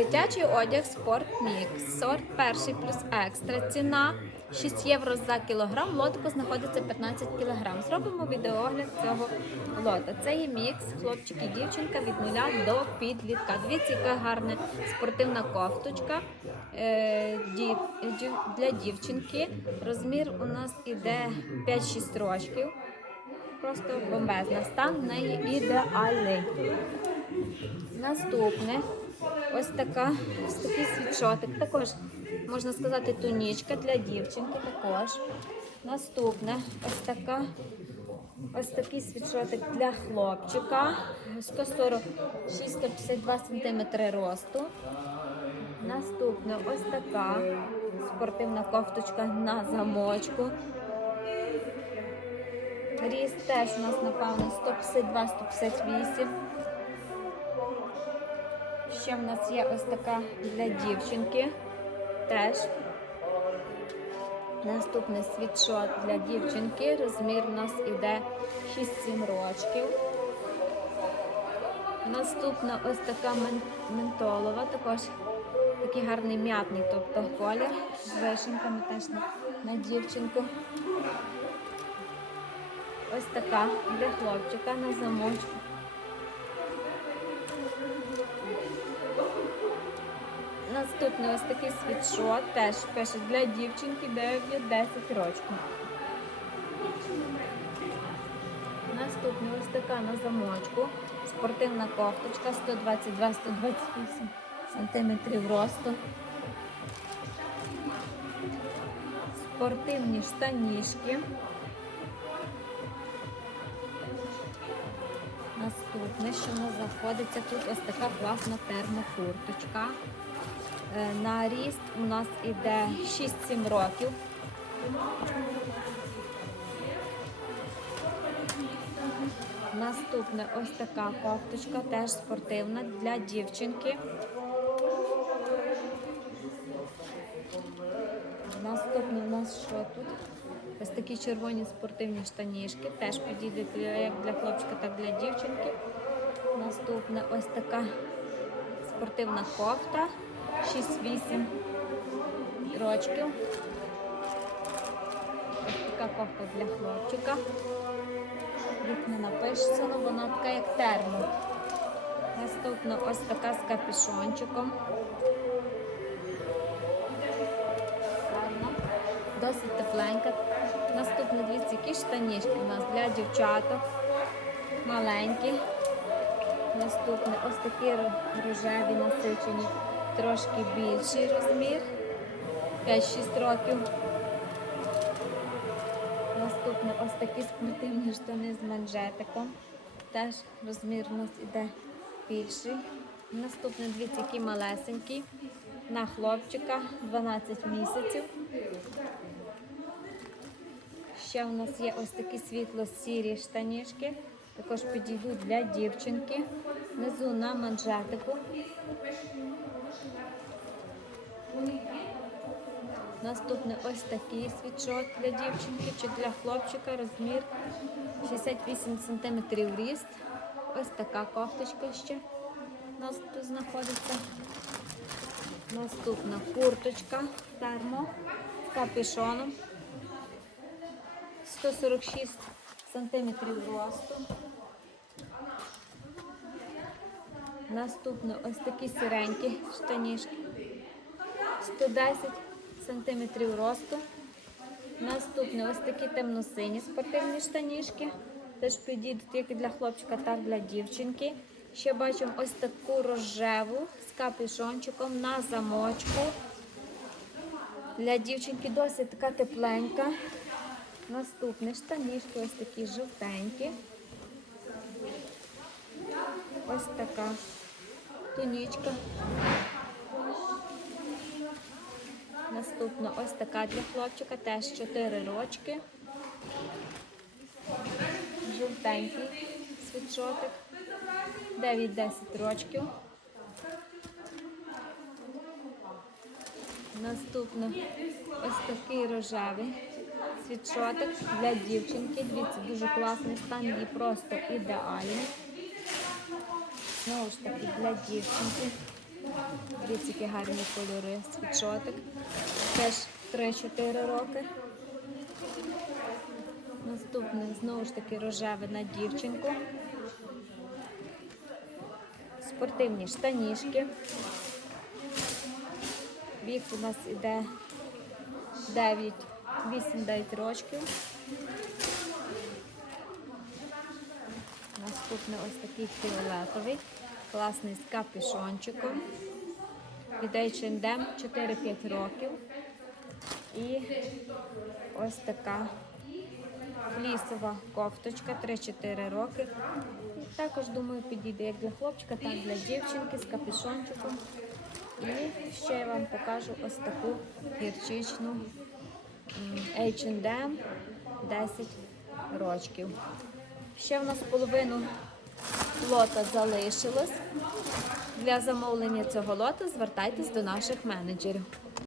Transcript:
Дитячий одяг Спорт Мікс. Сорт перший плюс екстра. Ціна 6 євро за кілограм. Лотику знаходиться 15 кілограм. Зробимо відеогляд цього лота. Це є мікс, хлопчик і дівчинка від нуля до підлітка. Дивіться, яка гарна спортивна кофточка е, для дівчинки. Розмір у нас іде 5-6 років. Просто бомбезна. Стан в неї ідеальний. Наступне ось така ось такий світшотик. Також можна сказати тунічка для дівчинки. Також наступне ось така. Ось такий світшотик для хлопчика. 146-152 см росту. Наступне ось така спортивна кофточка на замочку. Ріст теж у нас, напевно, 152-158. Ще в нас є ось така для дівчинки. Теж. Наступний світшот для дівчинки. Розмір у нас іде 6-7 рочків. Наступна ось така ментолова, також такий гарний м'ятний, тобто колір з вишеньками теж на, на дівчинку. Ось така для хлопчика на замочку. Наступний ось такий світшот, теж пише для дівчинки 9-10 років. Наступний ось така на замочку. Спортивна кофточка 122-128 см росту. Спортивні штанішки. Наступне, що в нас знаходиться, тут ось така класна термокурточка. Е, На ріст у нас іде 6-7 років. Наступне ось така кофточка, теж спортивна для дівчинки. Наступне у нас що тут? Ось такі червоні спортивні штанішки, теж підійдуть як для хлопчика, так і для дівчинки. Наступне ось така спортивна кофта 6-8 рочків. Ось така кофта для хлопчика. Тут не напишено, вона така як термо. Наступна ось така з капюшончиком. Досить тепленька. Наступні дивіться, які штанішки у нас для дівчаток. Маленькі. Наступне ось такі рожеві насичені, трошки більший розмір. 5-6 років. Наступне ось такі спортивні штани з манжетиком. Теж розмір у нас іде більший. Наступне дивіться, який малесенький. На хлопчика 12 місяців. Ще у нас є ось такі світло-сірі штанішки. Також підійдуть для дівчинки. Внизу на манжетику. Наступний ось такий світшот для дівчинки чи для хлопчика. Розмір 68 см ріст. Ось така кофточка ще у нас тут знаходиться. Наступна курточка термо з капюшоном. 146 см росту. Наступно ось такі сиренькі штанішки. 110 см росту. Наступне ось такі темно-сині спортивні штанішки. Теж підійдуть як для хлопчика, так і для дівчинки. Ще бачимо ось таку рожеву з капюшончиком на замочку. Для дівчинки досить така тепленька. Наступні штанішки ось такі жовтенькі. Ось така тунічка. Наступна ось така для хлопчика, теж 4 рочки. Жовтенький світшотик. 9-10 рочків. Наступно ось такий рожевий світшотик для дівчинки. Дивіться, дуже класний стан, її просто ідеальний. Знову ж таки для дівчинки. Дивіться, гарні кольори. Світшотик. Теж 3-4 роки. Наступне знову ж таки рожеве на дівчинку. Спортивні штанішки. Вік у нас іде 9, 8-9 років. Наступний ось такий фіолетовий, класний з капюшончиком. Від H&M 4-5 років. І ось така флісова кофточка 3-4 роки. І також, думаю, підійде як для хлопчика, так і для дівчинки з капюшончиком. І ще я вам покажу ось таку гірчичну H&M 10 рочків. Ще в нас половину лота залишилось. Для замовлення цього лота звертайтесь до наших менеджерів.